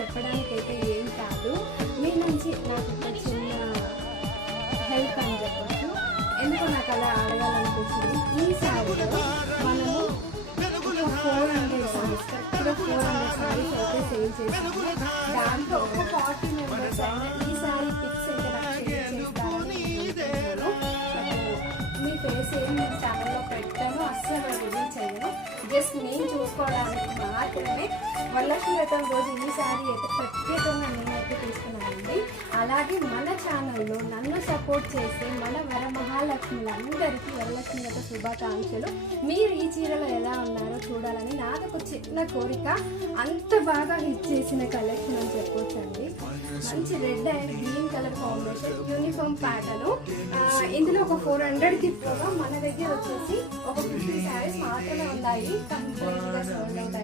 చెప్పడానికి అయితే ఏం కాదు, మీ నుంచి నాకు ఒక చిన్న హెల్ప్ అని చెప్పచ్చు. ఎందుకో నాకు అలా అడగాలనిపించింది. ఈ సారీలో మనము ఒక 400 సారీస్, కరెక్ట్గా 400 సారీస్ అయితే సేల్ చేసాము. దాంట్లో ఒక 40 మెంబర్స్ అయినా ఈ సారీ పిక్స్ అయితే నాకు షేర్ చేస్తారని మీ ఫేస్ ఏం నేను ఛానల్లో పెట్టాను, అస్సలు రివీల్ చేయను. జస్ట్ నేను చూసుకోవడానికి మాత్రమే వరలక్ష్మి వ్రతం రోజు ఈ సారీ అయితే ప్రత్యేకంగా నేనైతే తీసుకున్నానండి. అలాగే మన ఛానల్లో నన్ను సపోర్ట్ చేసే మన వరమహాలక్ష్ములందరికీ వరలక్ష్మి వ్రత శుభాకాంక్షలు. మీరు ఈ చీరలో ఎలా ఉన్నారో చూడాలని నాది ఒక చిన్న కోరిక. అంత బాగా హిట్ చేసిన కలెక్షన్ అని చెప్పొచ్చండి. మంచి red and green colour combination, uniform pattern. ఇందులో ఒక 400కి పోగా మన దగ్గర వచ్చేసి ఒక 50 శారీస్ మాత్రమే ఉన్నాయి. కంప్లీట్గా సోల్డ్ అవుట్.